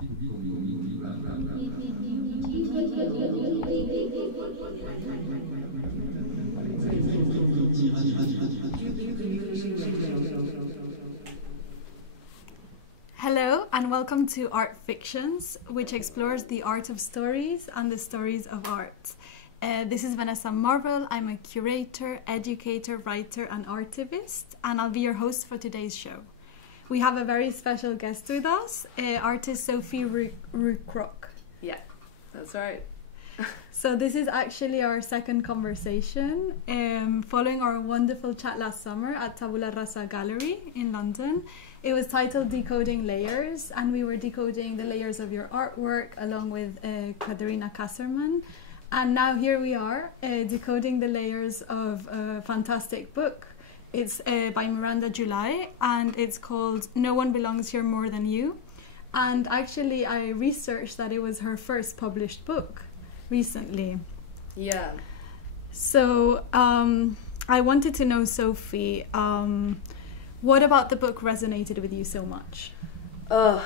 Hello and welcome to Art Fictions, which explores the art of stories and the stories of art. This is Vanessa Marvel. I'm a curator, educator, writer and artivist, and I'll be your host for today's show. We have a very special guest with us, artist SOPHIE RUIGROK. Yeah, that's right. So this is actually our second conversation, following our wonderful chat last summer at Tabula Rasa Gallery in London. It was titled Decoding Layers, and we were decoding the layers of your artwork along with Katerina Kasserman. And now here we are, decoding the layers of a fantastic book. It's by Miranda July, and it's called No One Belongs Here More Than You. And actually I researched that it was her first published book recently. Yeah. So I wanted to know, SOPHIE, what about the book resonated with you so much? I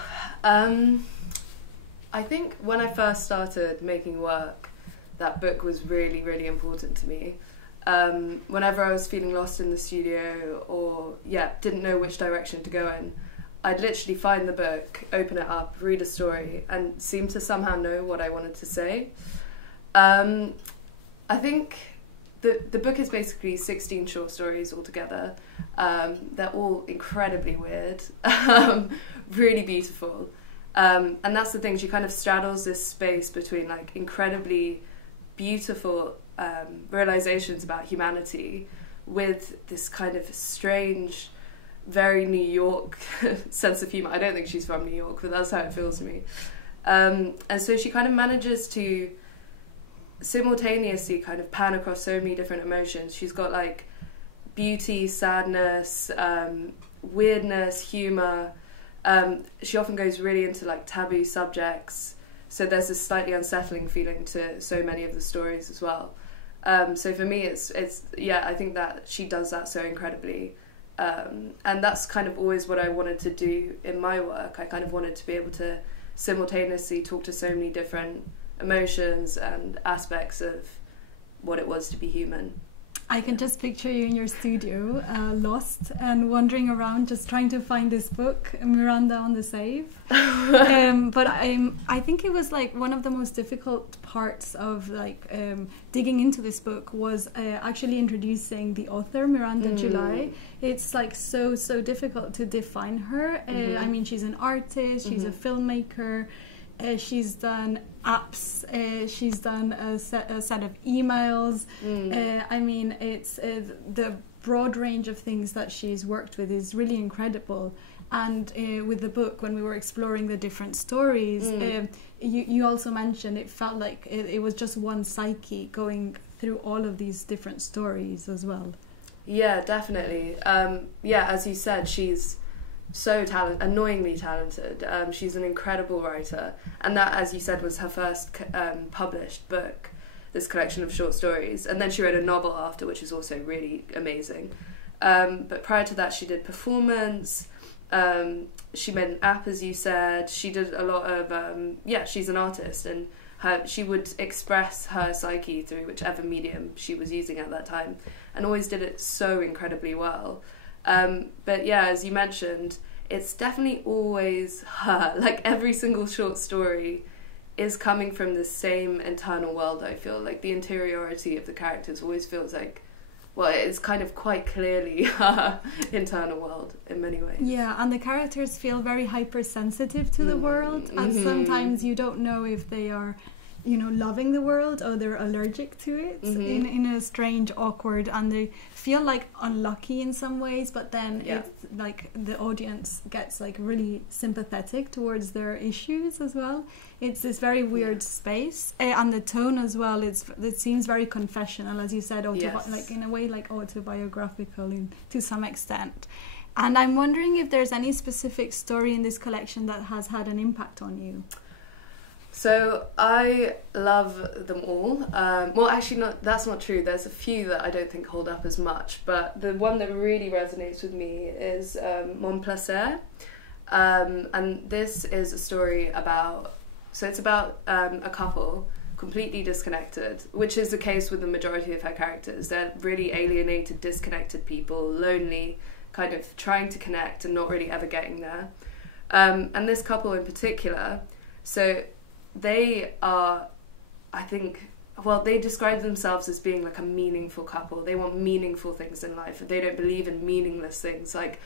think when I first started making work, that book was really, really important to me. Whenever I was feeling lost in the studio or, didn't know which direction to go in, I'd literally find the book, open it up, read a story, and seem to somehow know what I wanted to say. I think the book is basically 16 short stories altogether. They're all incredibly weird, really beautiful. And that's the thing, she kind of straddles this space between like incredibly beautiful realizations about humanity with this kind of strange, very New York sense of humour. I don't think she's from New York, but that's how it feels to me. And so she kind of manages to simultaneously kind of pan across so many different emotions. She's got like beauty, sadness, weirdness, humour. She often goes really into like taboo subjects, so there's this slightly unsettling feeling to so many of the stories as well. So for me it's I think that she does that so incredibly, and that's kind of always what I wanted to do in my work. I kind of wanted to be able to simultaneously talk to so many different emotions and aspects of what it was to be human. I can just picture you in your studio, lost and wandering around, just trying to find this book, Miranda on the Save. But I think it was like one of the most difficult parts of like digging into this book was actually introducing the author, Miranda July. It's like so difficult to define her. I mean, she's an artist, she's a filmmaker. She's done apps, she's done a set of emails. I mean, it's the broad range of things that she's worked with is really incredible. And with the book, when we were exploring the different stories, you also mentioned it felt like it was just one psyche going through all of these different stories as well. Yeah, definitely. As you said, she's so annoyingly talented. She's an incredible writer, and that, as you said, was her first published book, this collection of short stories, and then she wrote a novel after, which is also really amazing. But prior to that she did performance, she made an app, as you said, she did a lot of she's an artist, and she would express her psyche through whichever medium she was using at that time, and always did it so incredibly well. But yeah, as you mentioned, it's definitely always her. Like every single short story is coming from the same internal world, I feel. Like the interiority of the characters always feels like, well, it's kind of quite clearly her internal world in many ways. Yeah, and the characters feel very hypersensitive to the world, and sometimes you don't know if they are, you know, loving the world or they're allergic to it in a strange, awkward, and they feel like unlucky in some ways, but then it's like the audience gets like really sympathetic towards their issues as well. It's this very weird space, and the tone as well, it seems very confessional, as you said, like in a way like autobiographical to some extent. And I'm wondering if there's any specific story in this collection that has had an impact on you. So I love them all. Well, actually, that's not true. There's a few that I don't think hold up as much, but the one that really resonates with me is Mon Placer. And this is a story about, so it's about a couple completely disconnected, which is the case with the majority of her characters. They're really alienated, disconnected people, lonely, kind of trying to connect and not really ever getting there. And this couple in particular, so they are, I think, well, they describe themselves as being like a meaningful couple. They want meaningful things in life. They don't believe in meaningless things like,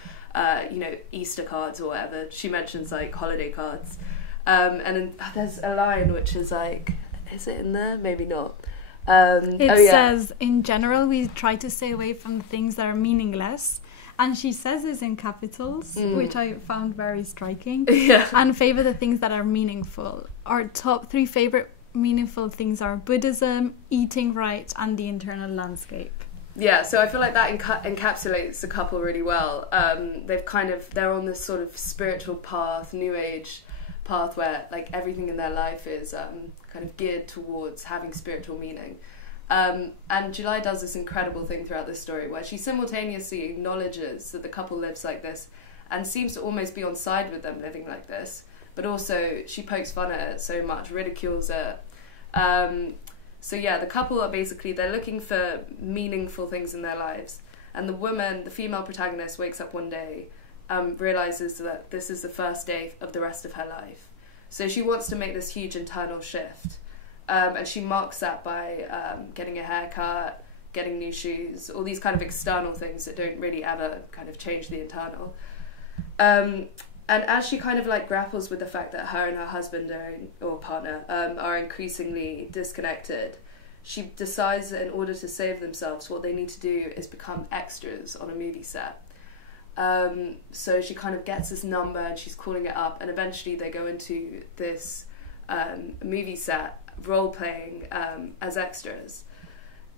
you know, Easter cards or whatever. She mentions like holiday cards. There's a line which is like, is it in there? Maybe not. It says, in general, we try to stay away from things that are meaningless. And she says this in capitals, which I found very striking. Yeah. And favor the things that are meaningful. Our top 3 favorite meaningful things are Buddhism, eating right, and the internal landscape. Yeah, so I feel like that encapsulates the couple really well. They're on this sort of spiritual path, new age path, where like everything in their life is kind of geared towards having spiritual meaning. And July does this incredible thing throughout this story where she simultaneously acknowledges that the couple lives like this and seems to almost be on side with them living like this, but also she pokes fun at it so much, ridicules it. So yeah, the couple are basically, they're looking for meaningful things in their lives, and the woman, the female protagonist, wakes up one day, realises that this is the first day of the rest of her life. So she wants to make this huge internal shift. And she marks that by getting a haircut, getting new shoes, all these kind of external things that don't really ever kind of change the internal. And as she kind of like grapples with the fact that her and her husband or partner are increasingly disconnected, she decides that in order to save themselves, what they need to do is become extras on a movie set. So she kind of gets this number and she's calling it up, and eventually they go into this movie set, role-playing as extras,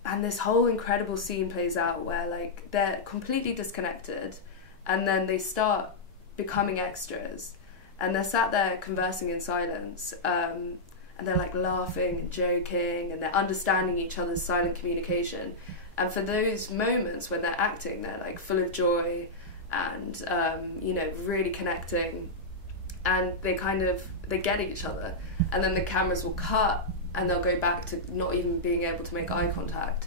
and this whole incredible scene plays out where like they're completely disconnected, and then they start becoming extras, and they're sat there conversing in silence, and they're like laughing and joking, and they're understanding each other's silent communication. And for those moments when they're acting, they're like full of joy and you know, really connecting, and they get each other. And then the cameras will cut and they'll go back to not even being able to make eye contact.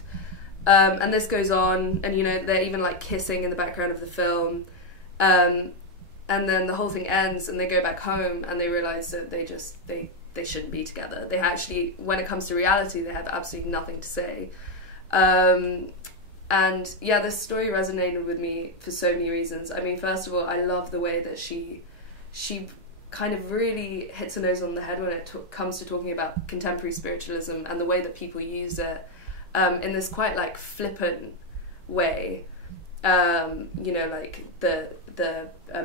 And this goes on, and you know, they're even like kissing in the background of the film. And then the whole thing ends and they go back home and they realise that they shouldn't be together. They actually, when it comes to reality, they have absolutely nothing to say. And yeah, this story resonated with me for so many reasons. I mean, first of all, I love the way that she kind of really hits a nose on the head when it comes to talking about contemporary spiritualism and the way that people use it in this quite like flippant way. You know, like the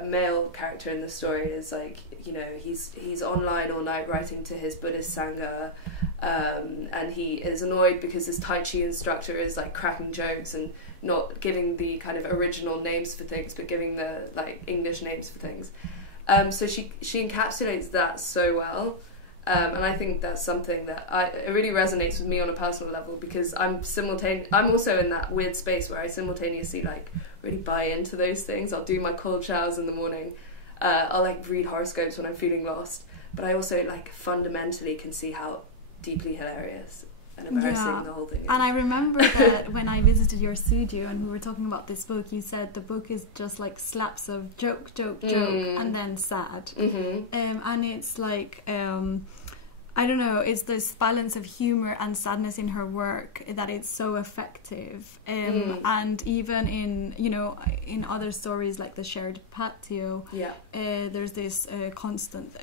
male character in the story is like, you know, he's online all night writing to his Buddhist sangha, and he is annoyed because his Tai Chi instructor is like cracking jokes and not giving the kind of original names for things, but giving the like English names for things. So she encapsulates that so well, and I think that's something that it really resonates with me on a personal level, because I'm also in that weird space where I simultaneously like really buy into those things. I'll do my cold showers in the morning, I'll like read horoscopes when I'm feeling lost, but I also like fundamentally can see how deeply hilarious and embarrassing the whole thing is. And I remember that when I visited your studio and we were talking about this book, you said the book is just like slaps of joke, and then sad. Mm-hmm. And it's like, I don't know, it's this balance of humor and sadness in her work that it's so effective. And even in, you know, in other stories like The Shared Patio, there's this constant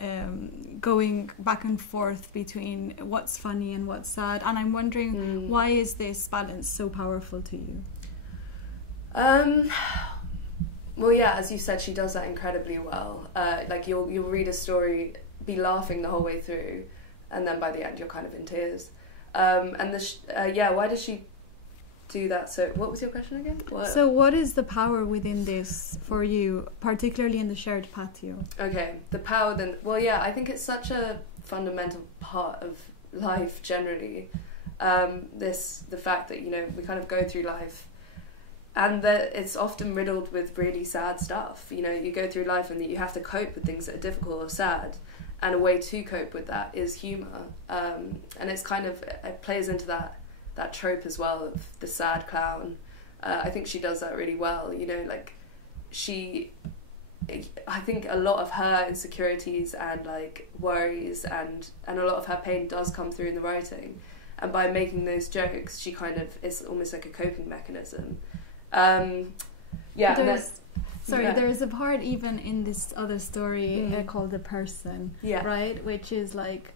going back and forth between what's funny and what's sad. And I'm wondering, why is this balance so powerful to you? Well, yeah, as you said, she does that incredibly well. Like you'll read a story, be laughing the whole way through, and then by the end you're kind of in tears. Why does she do that? So what was your question again? So what is the power within this for you, particularly in The Shared Patio? Okay, the power then, well, yeah, I think it's such a fundamental part of life generally. The fact that, you know, we kind of go through life and that it's often riddled with really sad stuff. You know, you go through life and you have to cope with things that are difficult or sad, and a way to cope with that is humour. And it's kind of, it plays into that trope as well of the sad clown. I think she does that really well. You know, like I think a lot of her insecurities and like worries and a lot of her pain does come through in the writing, and by making those jokes, she kind of, it's almost like a coping mechanism. There is a part even in this other story called The Person, right, which is like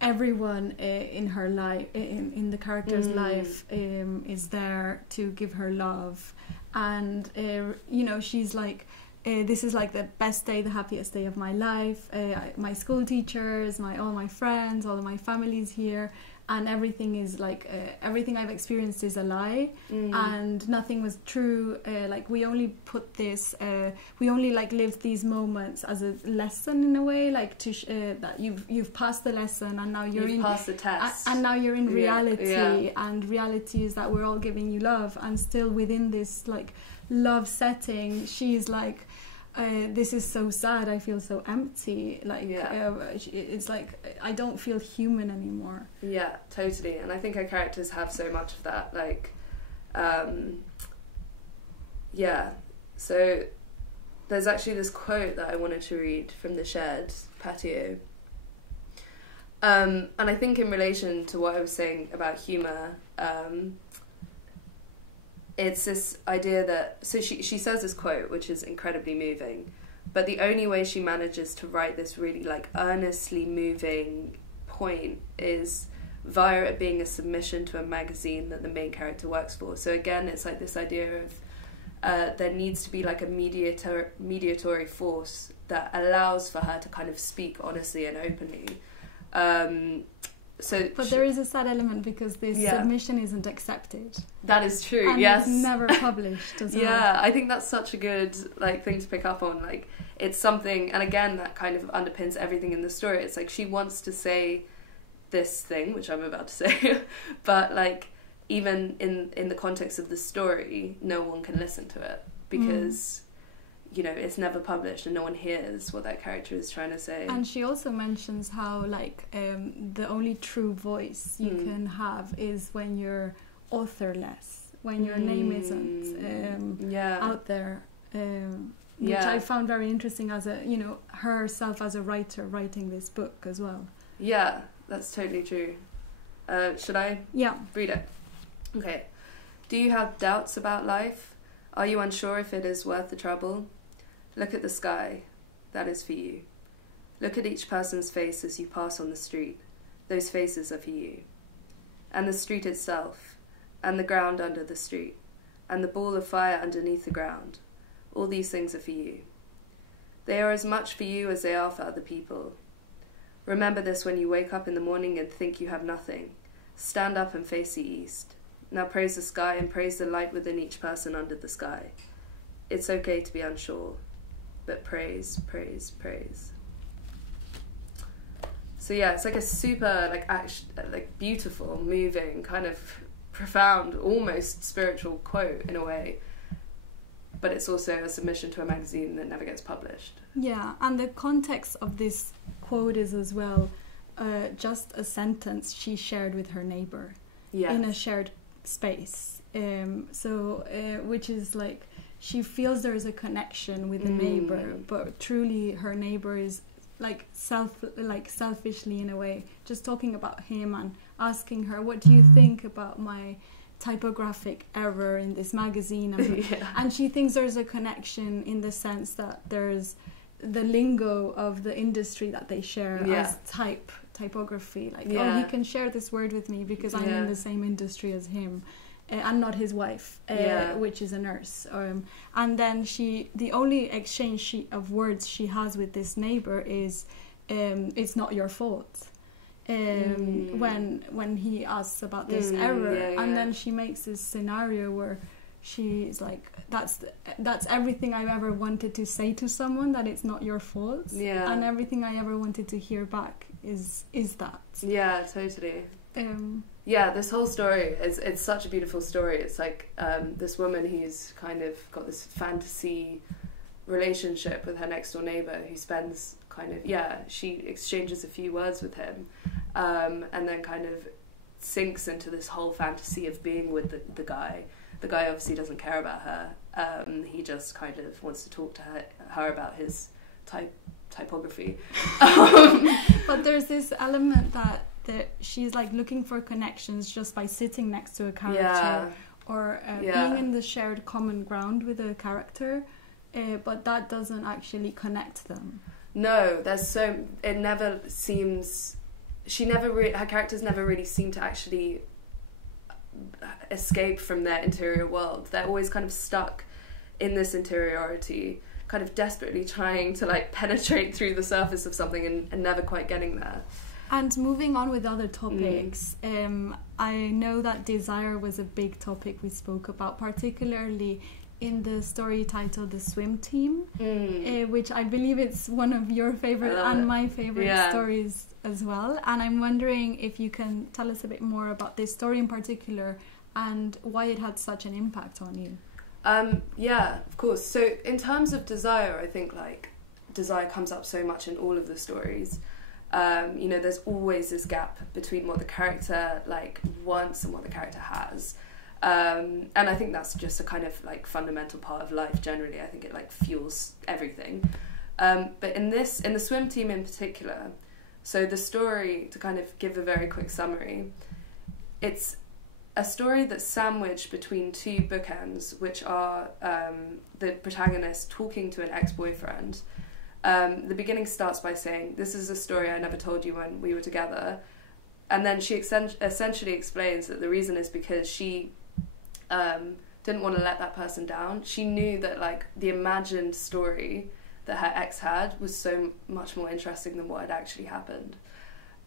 everyone in her life, in the character's life, is there to give her love, and you know, she's like, this is like the best day, the happiest day of my life. My school teachers, all my friends, all of my family's here, and everything is like, everything I've experienced is a lie, and nothing was true. Like we only put this, we only like lived these moments as a lesson in a way, like to that you've passed the lesson, and now you've passed the test, and now you're in reality, and reality is that we're all giving you love, and still within this like love setting, she's like, this is so sad, I feel so empty, like it's like I don't feel human anymore. Yeah, totally. And I think her characters have so much of that, like so there's actually this quote that I wanted to read from the shared patio, and I think in relation to what I was saying about humour, it's this idea that, so she says this quote, which is incredibly moving, but the only way she manages to write this really like earnestly moving point is via it being a submission to a magazine that the main character works for. So again, it's like this idea of there needs to be like a mediatory force that allows for her to kind of speak honestly and openly. But there is a sad element because this submission isn't accepted. That is true. And yes, it's never published as well. Yeah, I think that's such a good like thing to pick up on. Like it's something, and again that kind of underpins everything in the story. It's like she wants to say this thing, which I'm about to say, but like even in the context of the story, no one can listen to it because. You know, it's never published and no one hears what that character is trying to say. And she also mentions how like the only true voice you can have is when you're authorless, when your name isn't out there, which I found very interesting as a, you know, herself as a writer writing this book as well. Yeah, that's totally true. Should I read it? Okay. Do you have doubts about life? Are you unsure if it is worth the trouble? Look at the sky. That is for you. Look at each person's face as you pass on the street. Those faces are for you. And the street itself, and the ground under the street, and the ball of fire underneath the ground. All these things are for you. They are as much for you as they are for other people. Remember this when you wake up in the morning and think you have nothing. Stand up and face the east. Now praise the sky and praise the light within each person under the sky. It's okay to be unsure, but praise, praise, praise. So yeah, it's like a super like beautiful, moving, kind of profound, almost spiritual quote in a way. But it's also a submission to a magazine that never gets published. Yeah, and the context of this quote is as well just a sentence she shared with her neighbour in a shared space. Which is like, she feels there is a connection with the neighbour, but truly her neighbour is selfishly in a way, just talking about him and asking her, what do you think about my typographic error in this magazine? And she thinks there's a connection in the sense that there's the lingo of the industry that they share as typography, like he can share this word with me because I'm in the same industry as him. And not his wife, which is a nurse. And then the only exchange of words she has with this neighbor is, "It's not your fault." When he asks about this error, and then she makes this scenario where she's like, "That's everything I ever wanted to say to someone, that it's not your fault." And everything I ever wanted to hear back is that. Yeah, totally. Yeah, this whole story it's such a beautiful story. It's like this woman who's kind of got this fantasy relationship with her next door neighbour who spends kind of, she exchanges a few words with him, and then kind of sinks into this whole fantasy of being with the guy. The guy obviously doesn't care about her. He just kind of wants to talk to her about his typography. But there's this element that she's like looking for connections just by sitting next to a character, or being in the shared common ground with a character, but that doesn't actually connect them. No, it never seems, her characters never really seem to actually escape from their interior world. They're always kind of stuck in this interiority, kind of desperately trying to like penetrate through the surface of something and never quite getting there. And moving on with other topics, I know that desire was a big topic we spoke about, particularly in the story titled The Swim Team, which I believe it's one of your favorite and my favorite stories as well. And I'm wondering if you can tell us a bit more about this story in particular and why it had such an impact on you. Yeah, of course. So in terms of desire, I think like desire comes up so much in all of the stories. You know, there's always this gap between what the character like wants and what the character has. And I think that's just a kind of like fundamental part of life generally. I think it like fuels everything. But in the Swim Team in particular, so the story, to kind of give a very quick summary, it's a story that's sandwiched between two bookends, which are the protagonist talking to an ex-boyfriend. The beginning starts by saying, "This is a story I never told you when we were together." And then she essentially explains that the reason is because she didn't want to let that person down. She knew that like the imagined story that her ex had was so much more interesting than what had actually happened.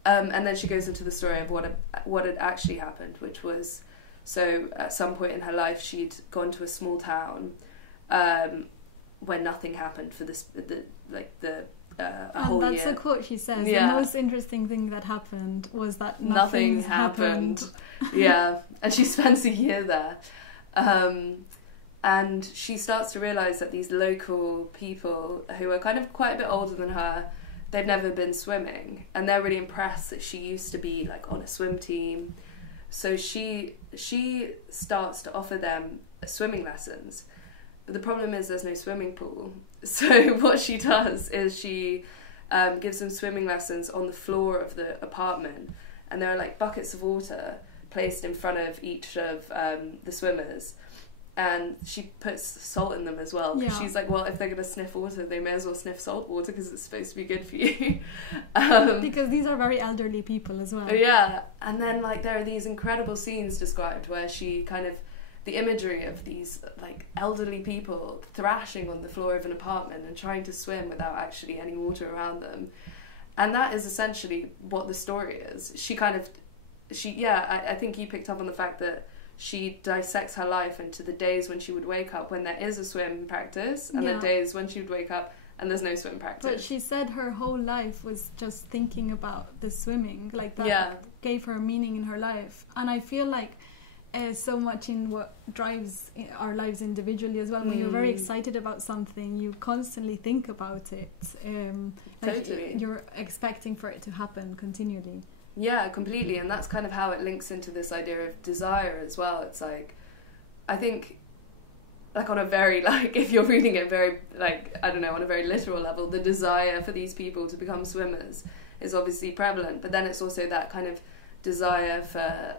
And then she goes into the story of what had actually happened, which was, so at some point in her life she'd gone to a small town where nothing happened for a whole year. And that's a quote she says. The most interesting thing that happened was that nothing happened. Yeah, and she spends a year there. And she starts to realise that these local people who are kind of quite a bit older than her, they've never been swimming, and they're really impressed that she used to be like on a swim team. So she starts to offer them swimming lessons. But the problem is there's no swimming pool. So what she does is she gives them swimming lessons on the floor of the apartment, and there are like buckets of water placed in front of each of the swimmers, and she puts salt in them as well, because she's like, well, if they're going to sniff water, they may as well sniff salt water because it's supposed to be good for you. Because these are very elderly people as well. Yeah, and then like there are these incredible scenes described where she kind of, the imagery of these like elderly people thrashing on the floor of an apartment and trying to swim without actually any water around them. And that is essentially what the story is. I think you picked up on the fact that she dissects her life into the days when she would wake up when there is a swim practice, and the days when she would wake up and there's no swim practice. But she said her whole life was just thinking about the swimming, like that gave her meaning in her life. And I feel like so much in what drives our lives individually as well. When you're very excited about something, you constantly think about it. Totally. You're expecting for it to happen continually. Yeah, completely. And that's kind of how it links into this idea of desire as well. It's like, I think, like on a very, like, if you're reading it very, like, I don't know, on a very literal level, the desire for these people to become swimmers is obviously prevalent. But then it's also that kind of desire for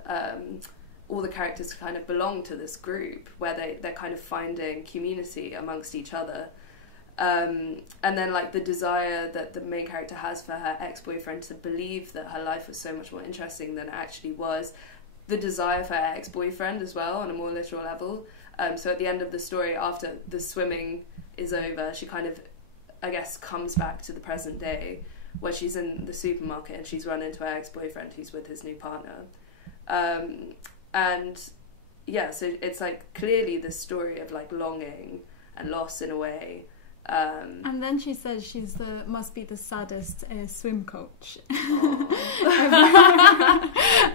all the characters to kind of belong to this group where they're kind of finding community amongst each other. And then like the desire that the main character has for her ex-boyfriend to believe that her life was so much more interesting than it actually was. The desire for her ex-boyfriend as well on a more literal level. So at the end of the story, after the swimming is over, she kind of, I guess, comes back to the present day where she's in the supermarket and she's run into her ex-boyfriend who's with his new partner. And yeah, so it's like clearly this story of like longing and loss in a way. And then she says she's must be the saddest swim coach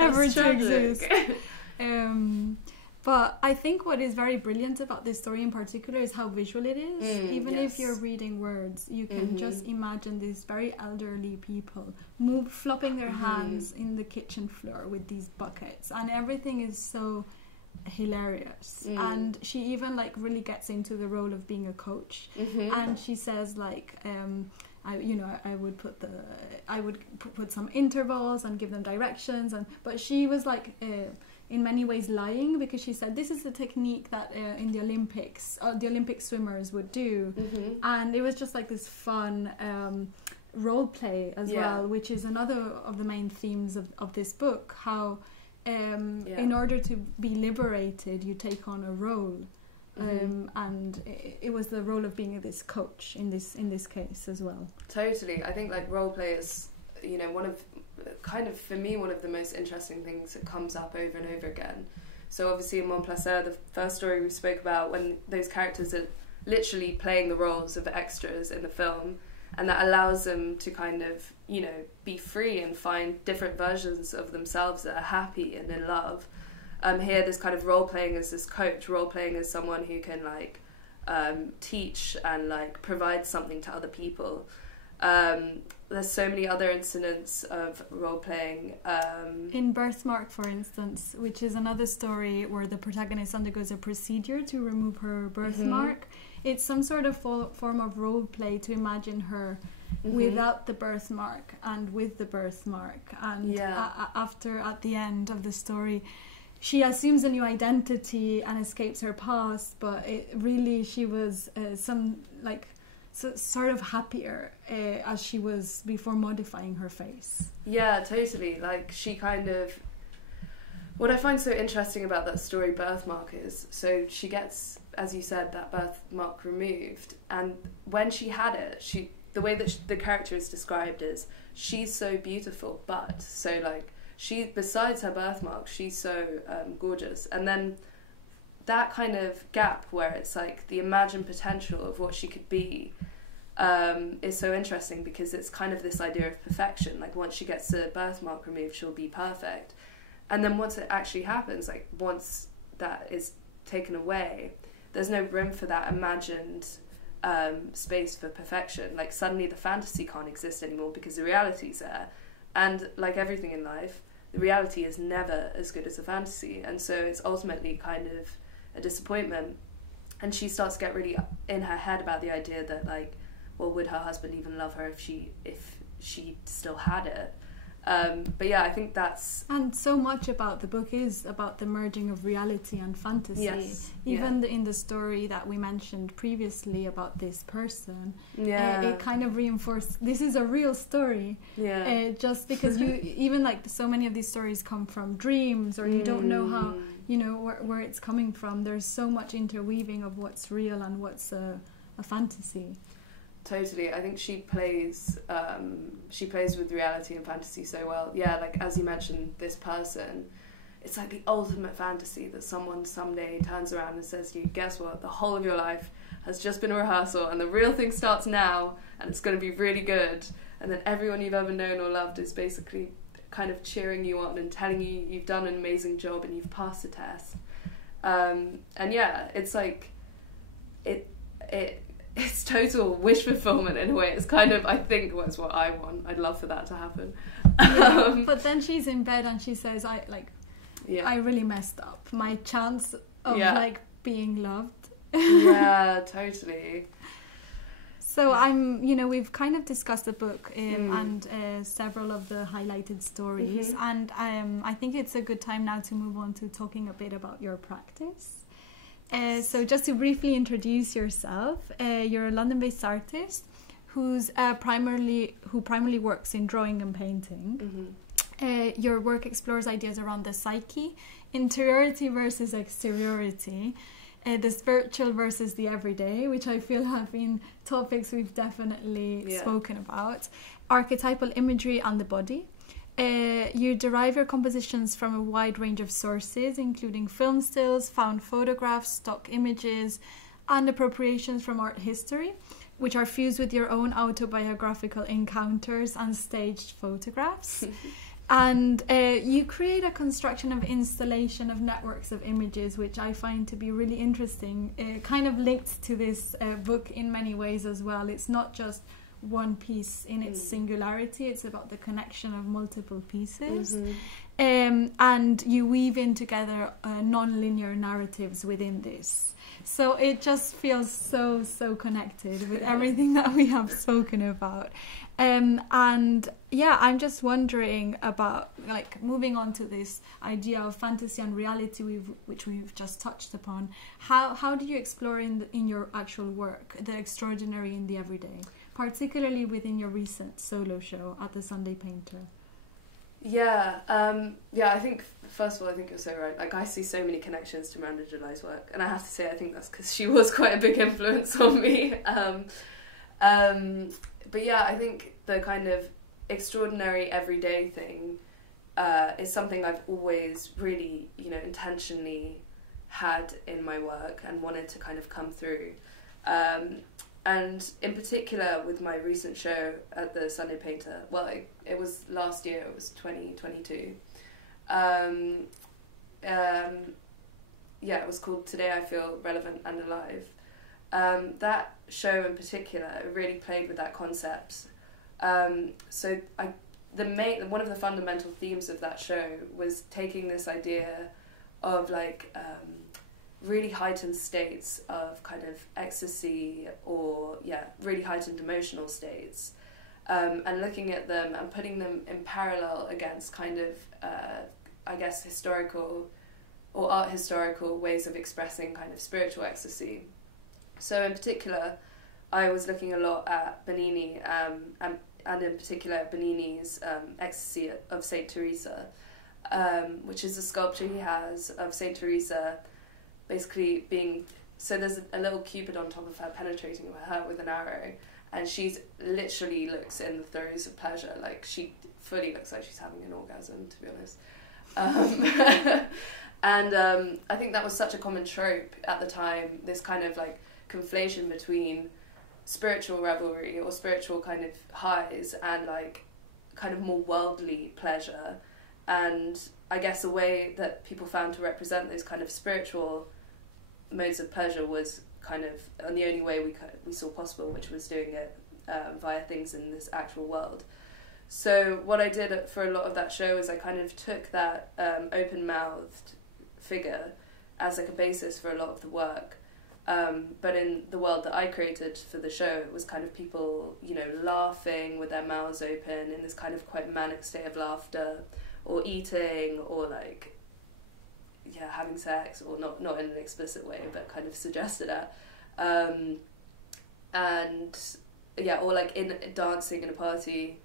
ever to exist. But I think what is very brilliant about this story in particular is how visual it is. Even if you're reading words, you can just imagine these very elderly people flopping their hands in the kitchen floor with these buckets, and everything is so hilarious. And she even like really gets into the role of being a coach, and she says like I would put some intervals and give them directions, but she was like in many ways lying, because she said this is the technique that in the Olympics the Olympic swimmers would do, and it was just like this fun role play as well, which is another of the main themes of this book, how in order to be liberated you take on a role, and it was the role of being this coach in this case as well. Totally. I think like role play is, you know, for me one of the most interesting things that comes up over and over again. So obviously in Mon Plaisir, the first story we spoke about, when those characters are literally playing the roles of extras in the film, and that allows them to kind of, you know, be free and find different versions of themselves that are happy and in love. Here, this kind of role-playing as this coach, role-playing as someone who can, like, teach and, like, provide something to other people. There's so many other incidents of role-playing. In Birthmark, for instance, which is another story where the protagonist undergoes a procedure to remove her birthmark. It's some sort of form of role-play to imagine her without the birthmark and with the birthmark. And at the end of the story, she assumes a new identity and escapes her past, but she was sort of happier as she was before modifying her face. Yeah, totally. Like, she kind of... What I find so interesting about that story, Birthmark, is, so she gets, as you said, that birthmark removed, and when she had it, the way that the character is described is, she's so beautiful, but, so like, besides her birthmark, she's so gorgeous. And then that kind of gap where it's like the imagined potential of what she could be is so interesting, because it's kind of this idea of perfection. Like, once she gets the birthmark removed, she'll be perfect. And then once it actually happens, like once that is taken away, there's no room for that imagined space for perfection. Like, suddenly the fantasy can't exist anymore because the reality's there. And like everything in life, the reality is never as good as the fantasy. And so it's ultimately kind of a disappointment. And she starts to get really in her head about the idea that, like, well, would her husband even love her if she still had it? But yeah, I think that's... And so much about the book is about the merging of reality and fantasy. Yes. Even in the story that we mentioned previously about this person, it kind of reinforced this is a real story. Just because even like so many of these stories come from dreams, or you don't know how, you know, where it's coming from. There's so much interweaving of what's real and what's a fantasy. Totally. I think she plays with reality and fantasy so well. Yeah, like as you mentioned, this person, it's like the ultimate fantasy that someone someday turns around and says to you, guess what, the whole of your life has just been a rehearsal and the real thing starts now and it's going to be really good. And then everyone you've ever known or loved is basically kind of cheering you on and telling you you've done an amazing job and you've passed the test. And yeah, it's like it's total wish fulfillment in a way. It's kind of, I think, was what I want. I'd love for that to happen. But then she's in bed and she says, I really messed up. My chance of like being loved. Yeah, totally. So we've kind of discussed the book and several of the highlighted stories, and I think it's a good time now to move on to talking a bit about your practice. So just to briefly introduce yourself, you're a London-based artist who primarily works in drawing and painting. Your work explores ideas around the psyche, interiority versus exteriority, the spiritual versus the everyday, which I feel have been topics we've definitely spoken about, archetypal imagery and the body. You derive your compositions from a wide range of sources, including film stills, found photographs, stock images, and appropriations from art history. which are fused with your own autobiographical encounters and staged photographs. And you create a construction of installation of networks of images, which I find to be really interesting, kind of linked to this book in many ways as well. It's not just one piece in its singularity, it's about the connection of multiple pieces. And you weave in together non-linear narratives within this. So it just feels so connected with everything that we have spoken about. And yeah, I'm just wondering about, like, moving on to this idea of fantasy and reality, which we've just touched upon. How do you explore in your actual work the extraordinary in the everyday, particularly within your recent solo show at the Sunday Painter? Yeah, I think, first of all, I think you're so right. Like, I see so many connections to Miranda July's work, and I have to say, I think that's because she was quite a big influence on me. But yeah, I think the kind of extraordinary everyday thing is something I've always really, intentionally had in my work and wanted to kind of come through. And in particular with my recent show at the Sunday Painter, well, it was last year, it was 2022. It was called Today I Feel Relevant and Alive. That show in particular really played with that concept. One of the fundamental themes of that show was taking this idea of really heightened states of kind of ecstasy or really heightened emotional states, and looking at them and putting them in parallel against kind of historical or art historical ways of expressing kind of spiritual ecstasy. So in particular, I was looking a lot at Bernini, and in particular Bernini's Ecstasy of Saint Teresa, which is a sculpture he has of Saint Teresa basically so there's a little Cubitt on top of her penetrating her with an arrow, and she's literally looks in the throes of pleasure, like she fully looks like she's having an orgasm, to be honest. And I think that was such a common trope at the time, this kind of like conflation between spiritual revelry or spiritual kind of highs and like kind of more worldly pleasure. And I guess a way that people found to represent those kind of spiritual modes of pleasure was kind of the only way we saw possible, which was doing it via things in this actual world. So what I did for a lot of that show is I kind of took that open-mouthed figure as like a basis for a lot of the work. But in the world that I created for the show, it was kind of people, laughing with their mouths open in this kind of quite manic state of laughter, or eating, or having sex, or not in an explicit way, but kind of suggested it. Or like in dancing in a party,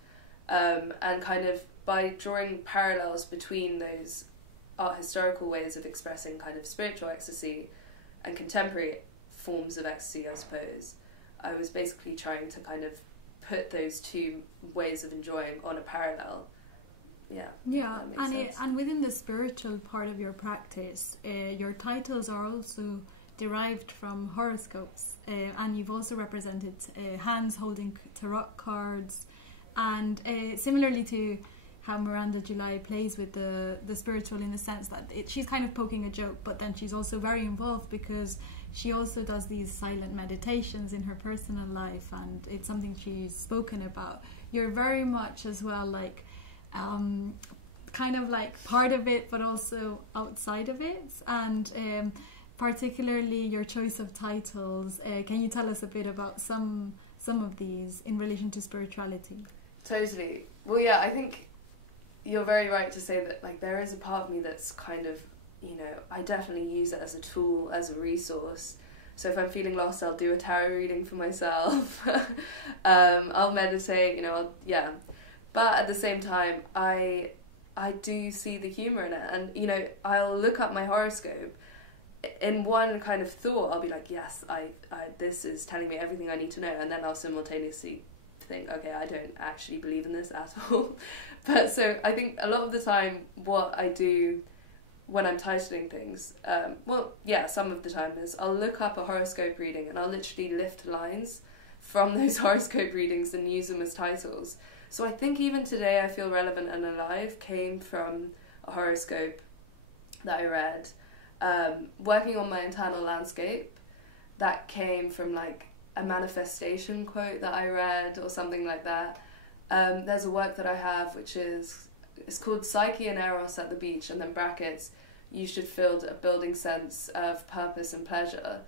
and kind of by drawing parallels between those art historical ways of expressing kind of spiritual ecstasy and contemporary forms of ecstasy, I suppose, I was basically trying to kind of put those two ways of enjoying on a parallel. And within the spiritual part of your practice, your titles are also derived from horoscopes, and you've also represented hands holding tarot cards, and similarly to how Miranda July plays with the spiritual, in the sense that she's kind of poking a joke, but then she's also very involved because she also does these silent meditations in her personal life, and it's something she's spoken about. You're very much as well like kind of like part of it, but also outside of it, and particularly your choice of titles. Can you tell us a bit about some of these in relation to spirituality? Totally. Well, yeah, I think you're very right to say that like there is a part of me that's kind of, I definitely use it as a tool, as a resource. So if I'm feeling lost, I'll do a tarot reading for myself. I'll meditate, But at the same time, I do see the humour in it, and I'll look up my horoscope. In one kind of thought, I'll be like, yes, I this is telling me everything I need to know, and then I'll simultaneously think, okay, I don't actually believe in this at all. But so I think a lot of the time, what I do when I'm titling things, some of the time is I'll look up a horoscope reading and I'll literally lift lines from those horoscope readings and use them as titles. So I think even today I Feel Relevant and Alive came from a horoscope that I read. Working on my internal landscape, that came from like a manifestation quote that I read or something like that. There's a work that I have which is, it's called Psyche and Eros at the Beach, and then brackets, you should feel a building sense of purpose and pleasure.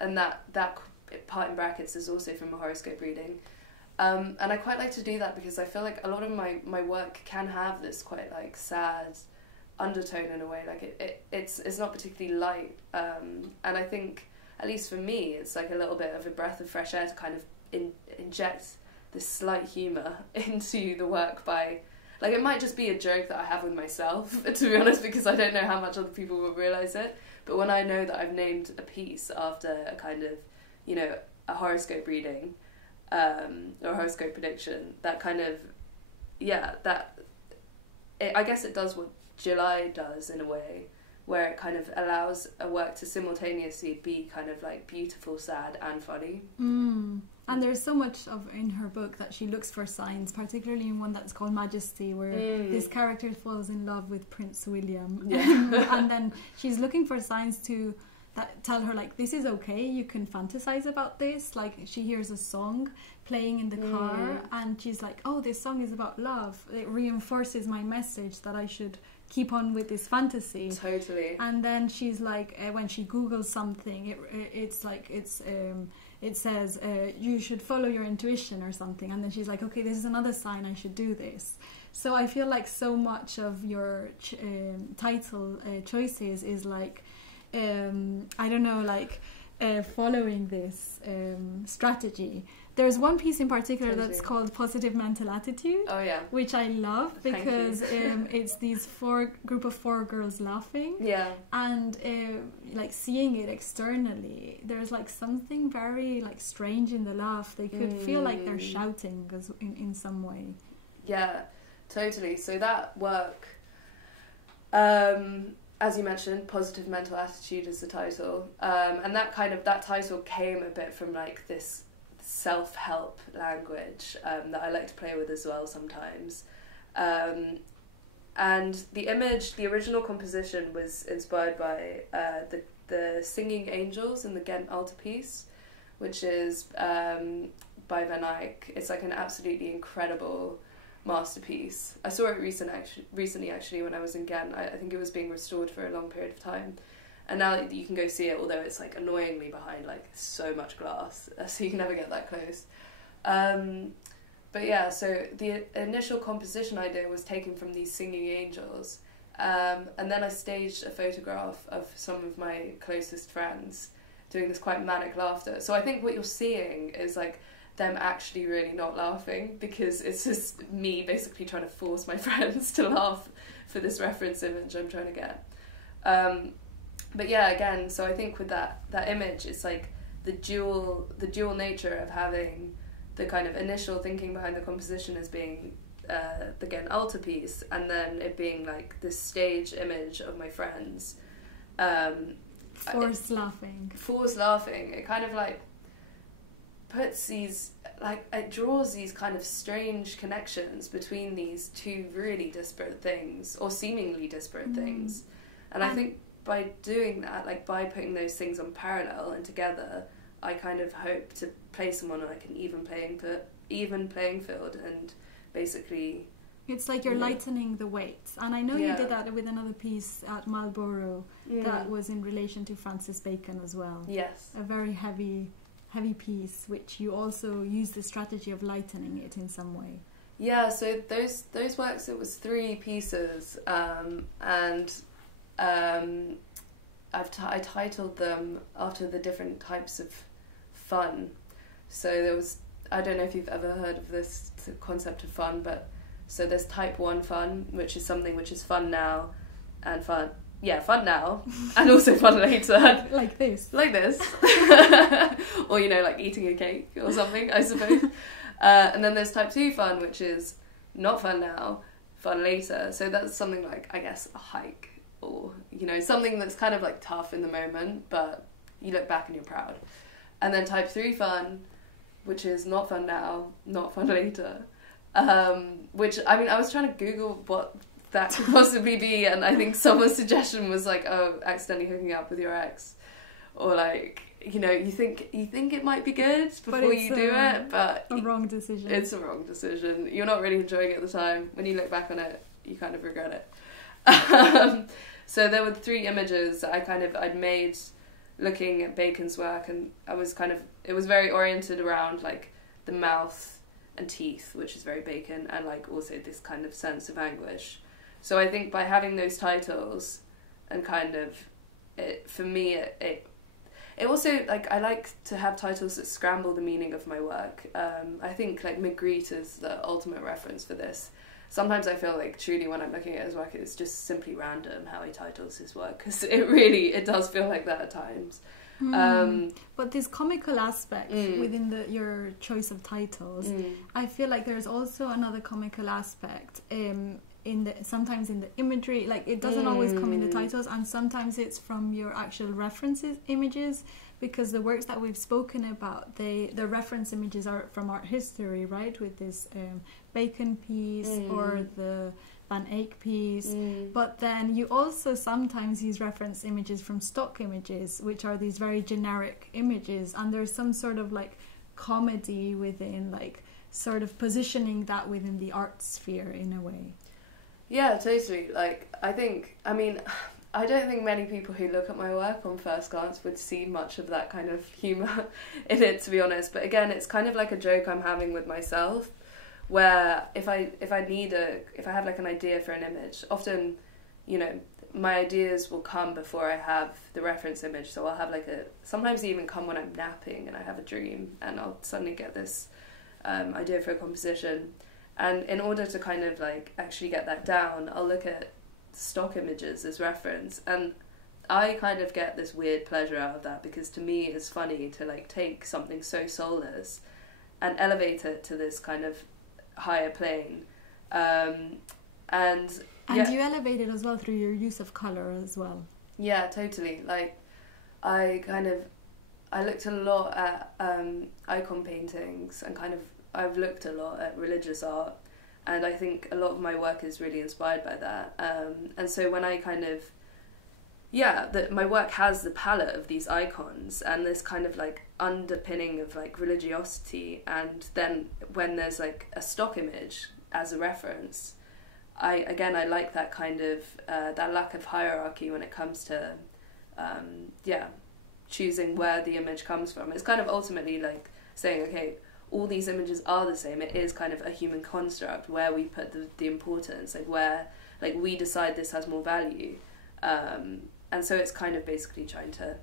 And that part in brackets is also from a horoscope reading. And I quite like to do that because I feel like a lot of my work can have this quite like sad undertone in a way. Like it's not particularly light. And I think, at least for me, it's like a little bit of a breath of fresh air to kind of inject this slight humour into the work by, like, it might just be a joke that I have with myself, to be honest, because I don't know how much other people will realise it. But when I know that I've named a piece after a kind of, you know, a horoscope reading, or a horoscope prediction, that kind of, yeah, I guess it does what July does in a way, where it kind of allows a work to simultaneously be kind of like beautiful, sad and funny. And there's so much in her book that she looks for signs, particularly in one that's called Majesty, where this character falls in love with Prince William. And then she's looking for signs that tell her, like, this is okay, you can fantasize about this. Like, she hears a song playing in the car and she's like, oh, this song is about love. It reinforces my message that I should keep on with this fantasy. Totally. And then she's like, when she Googles something, it says you should follow your intuition or something, and then she's like, okay, this is another sign, I should do this. So I feel like so much of your title choices is like, I don't know, like following this strategy. There's one piece in particular that's called Positive Mental Attitude. Oh yeah. Which I love because it's these group of four girls laughing. Yeah. And like seeing it externally, there's like something very like strange in the laugh. They could feel like they're shouting in some way. Yeah, totally. So that work, as you mentioned, Positive Mental Attitude is the title. And that title came a bit from like this self-help language that I like to play with as well sometimes. And the original composition was inspired by the Singing Angels in the Ghent altarpiece, which is by Van Eyck. It's like an absolutely incredible masterpiece. I saw it recently actually when I was in Ghent. I think it was being restored for a long period of time. And now you can go see it, although it's like annoyingly behind like so much glass, so you can never get that close. But yeah, so the initial composition idea was taken from these Singing Angels, and then I staged a photograph of some of my closest friends doing this quite manic laughter. So I think what you're seeing is like them actually really not laughing, because it's just me basically trying to force my friends to laugh for this reference image I'm trying to get. But yeah, again, so I think with that image, it's like the dual nature of having the kind of initial thinking behind the composition as being the Ghent altarpiece, and then it being like this stage image of my friends. Forced laughing. It kind of like puts these, like, it draws these kind of strange connections between these two really disparate things, or seemingly disparate things. And I think by doing that, like by putting those things on parallel and together, I kind of hope to place them on like an even playing field, and basically it's like you're lightening the weight. And I know you did that with another piece at Marlborough that was in relation to Francis Bacon as well. Yes. A very heavy piece, which you also use the strategy of lightening it in some way. Yeah, so those works, it was 3 pieces, and I titled them after the different types of fun. So there was, I don't know if you've ever heard of this concept of fun, but so there's type 1 fun, which is something which is fun now, and fun now, and also fun later. Like this. Or, you know, like eating a cake or something, I suppose. And then there's type 2 fun, which is not fun now, fun later. So that's something like, I guess, a hike, or, you know, something that's kind of like tough in the moment, but you look back and you're proud. And then type 3 fun which is not fun now, not fun later. Which, I mean, I was trying to Google what that could possibly be, and I think someone's suggestion was like, oh, accidentally hooking up with your ex, or like, you know, you think it might be good before you do it, but a wrong decision. It's a wrong decision. You're not really enjoying it at the time. When you look back on it, you kind of regret it. So there were 3 images that I'd made looking at Bacon's work, and it was very oriented around like the mouth and teeth, which is very Bacon, and like also this kind of sense of anguish. So I think by having those titles and kind of it, for me, it also, like, I like to have titles that scramble the meaning of my work. I think like Magritte is the ultimate reference for this. Sometimes I feel like truly when I'm looking at his work, it's just simply random how he titles his work, because it does feel like that at times. But this comical aspect within your choice of titles, I feel like there's also another comical aspect sometimes in the imagery. Like, it doesn't always come in the titles, and sometimes it's from your actual references images, because the works that we've spoken about, the reference images are from art history, right, with this Bacon piece or the Van Eyck piece, but then you also sometimes use reference images from stock images, which are these very generic images, and there's some sort of like comedy within, like, sort of positioning that within the art sphere in a way. Yeah, totally. Like, I don't think many people who look at my work on first glance would see much of that kind of humour in it, to be honest. But again, it's kind of like a joke I'm having with myself, where if I have like an idea for an image, often, you know, my ideas will come before I have the reference image. So I'll have sometimes they even come when I'm napping and I have a dream, and I'll suddenly get this idea for a composition. And in order to kind of like actually get that down, I'll look at stock images as reference, and I kind of get this weird pleasure out of that, because to me it's funny to like take something so soulless and elevate it to this kind of higher plane. And you elevate it as well through your use of colour as well. Yeah, totally. Like, I looked a lot at icon paintings, and I've looked a lot at religious art, and I think a lot of my work is really inspired by that. And so when I that my work has the palette of these icons and this kind of like underpinning of like religiosity, and then when there's like a stock image as a reference, I like that kind of that lack of hierarchy when it comes to choosing where the image comes from. It's kind of ultimately like saying, okay, all these images are the same. It is kind of a human construct where we put the importance, like where like we decide this has more value, and so it's kind of basically trying to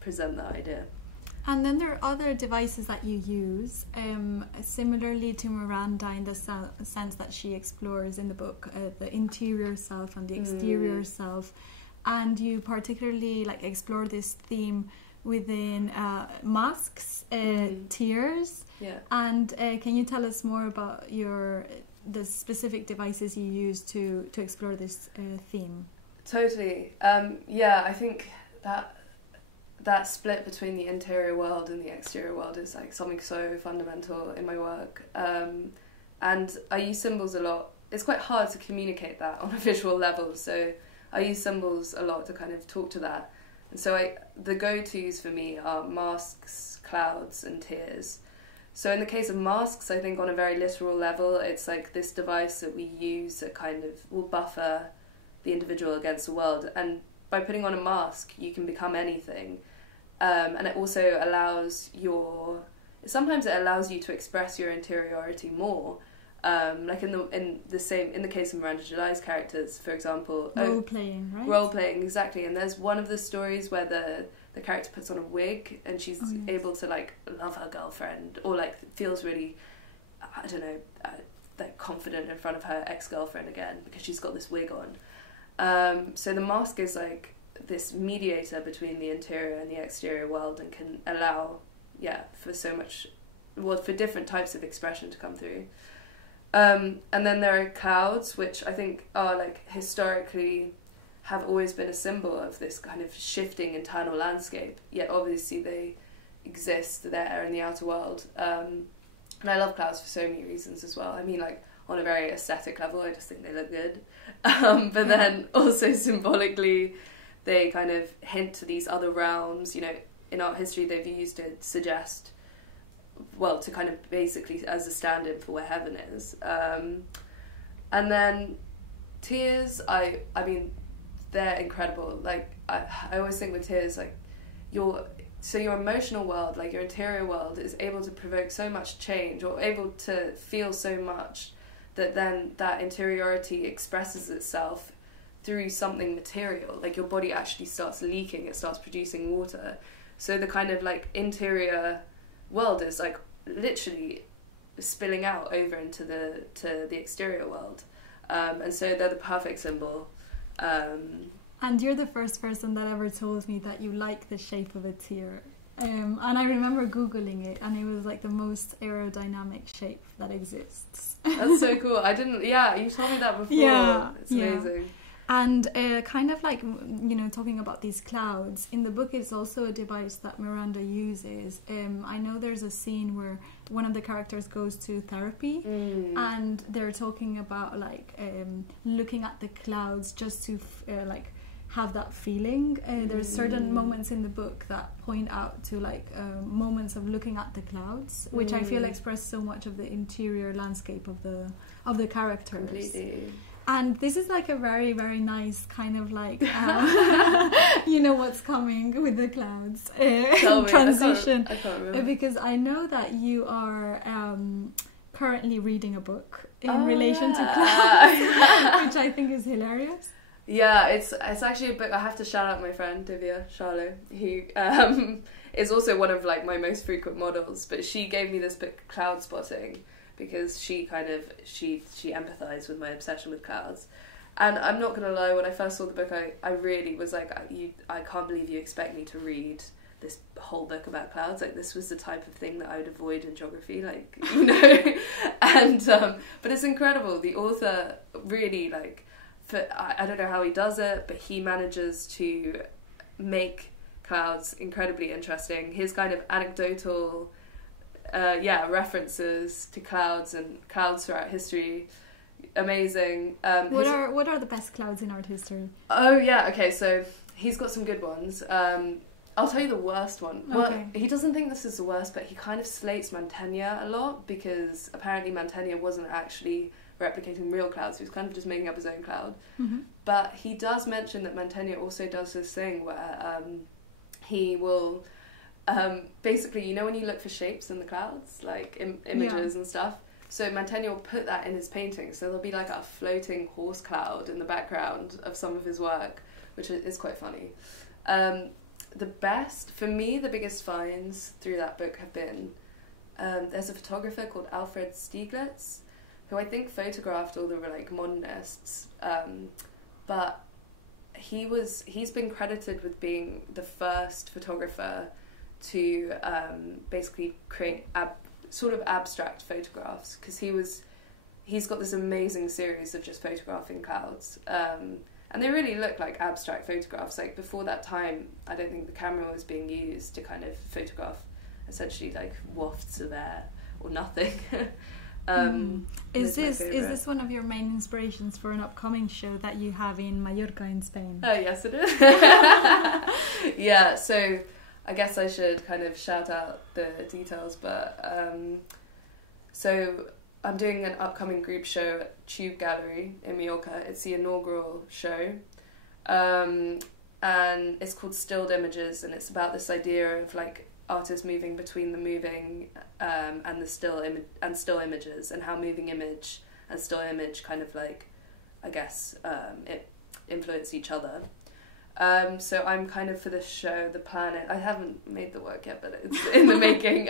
present that idea. And then there are other devices that you use, similarly to Miranda, in the sense that she explores in the book the interior self and the exterior self, and you particularly like explore this theme within masks, tears. Yeah. And can you tell us more about the specific devices you use to explore this theme? Totally. I think that split between the interior world and the exterior world is like something so fundamental in my work. And I use symbols a lot. It's quite hard to communicate that on a visual level, so I use symbols a lot to kind of talk to that. And so the go-tos for me are masks, clouds, and tears. So in the case of masks, I think on a very literal level, it's like this device that we use that kind of will buffer the individual against the world. And by putting on a mask, you can become anything. And it also allows sometimes it allows you to express your interiority more. Like in the case of Miranda July's characters, for example, role playing, right? Role playing, exactly. And there's one of the stories where the character puts on a wig and she's able to like love her girlfriend, or like feels really, I don't know, like confident in front of her ex-girlfriend again because she's got this wig on. So the mask is like this mediator between the interior and the exterior world, and can allow, for different types of expression to come through. And then there are clouds, which I think are like historically have always been a symbol of this kind of shifting internal landscape, yet obviously they exist there in the outer world. And I love clouds for so many reasons as well. I mean, like, on a very aesthetic level, I just think they look good. But then also symbolically, they kind of hint to these other realms. You know, in art history, they've used to suggest, well, to kind of basically as a stand-in for where heaven is. And then tears, I mean, they're incredible. Like, I always think with tears, like, your emotional world, like your interior world, is able to provoke so much change, or able to feel so much, that then that interiority expresses itself through something material. Like, your body actually starts leaking, it starts producing water. So the kind of like interior world is like literally spilling out over into the exterior world. And so they're the perfect symbol. And you're the first person that ever told me that you like the shape of a tear. And I remember Googling it, and it was like the most aerodynamic shape that exists. That's so cool. I didn't, yeah, you told me that before. Yeah, it's amazing. And kind of like, you know, talking about these clouds, in the book it's also a device that Miranda uses. I know there's a scene where one of the characters goes to therapy, and they're talking about like looking at the clouds just to like have that feeling. There's certain moments in the book that point out to like moments of looking at the clouds, which I feel express so much of the interior landscape of the characters. Completely. And this is like a very, very nice kind of like, you know what's coming with the clouds transition. I can't remember. Because I know that you are currently reading a book in relation to clouds, which I think is hilarious. Yeah, it's actually a book. I have to shout out my friend Divya Charlo, who is also one of like my most frequent models. But she gave me this book, Cloud Spotting, because she empathised with my obsession with clouds. And I'm not gonna lie, when I first saw the book, I really was like, I can't believe you expect me to read this whole book about clouds. Like, this was the type of thing that I would avoid in geography, like, you know. And but it's incredible. The author really like. I don't know how he does it, but he manages to make clouds incredibly interesting. His kind of anecdotal references to clouds and clouds throughout history, amazing. What are the best clouds in art history? Oh yeah, okay, so he's got some good ones. I'll tell you the worst one. Okay. Well, he doesn't think this is the worst, but he kind of slates Mantegna a lot, because apparently Mantegna wasn't actually replicating real clouds. He was kind of just making up his own cloud. But he does mention that Mantegna also does this thing where he will basically, you know, when you look for shapes in the clouds, like images and stuff, so Mantegna will put that in his painting. So there'll be like a floating horse cloud in the background of some of his work, which is quite funny. The biggest finds through that book have been, there's a photographer called Alfred Stieglitz, who I think photographed all the like modernists, but he's been credited with being the first photographer to basically create sort of abstract photographs, because he's got this amazing series of just photographing clouds, and they really look like abstract photographs. Like, before that time, I don't think the camera was being used to kind of photograph essentially like wafts of air or nothing. Is this one of your main inspirations for an upcoming show that you have in Mallorca in Spain? Oh yes, it is. Yeah, so I guess I should kind of shout out the details, but so I'm doing an upcoming group show at Tube Gallery in Mallorca. It's the inaugural show, and it's called Stilled Images, and it's about this idea of like artists moving between the moving and the still images, and how moving image and still image kind of like, I guess, it influence each other. So I'm kind of, for this show, the plan, I haven't made the work yet, but it's in the making,